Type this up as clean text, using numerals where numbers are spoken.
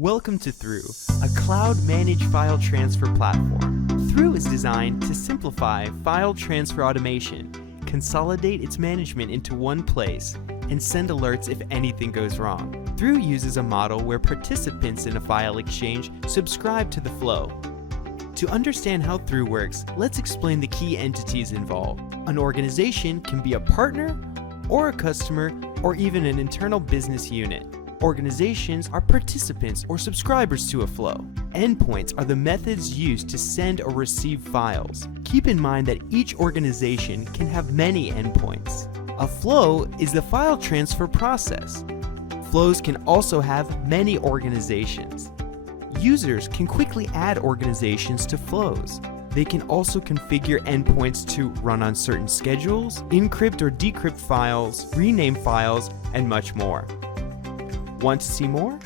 Welcome to Thru, a cloud-managed file transfer platform. Thru is designed to simplify file transfer automation, consolidate its management into one place, and send alerts if anything goes wrong. Thru uses a model where participants in a file exchange subscribe to the flow. To understand how Thru works, let's explain the key entities involved. An organization can be a partner, or a customer, or even an internal business unit. Organizations are participants or subscribers to a flow. Endpoints are the methods used to send or receive files. Keep in mind that each organization can have many endpoints. A flow is the file transfer process. Flows can also have many organizations. Users can quickly add organizations to flows. They can also configure endpoints to run on certain schedules, encrypt or decrypt files, rename files, and much more. Want to see more?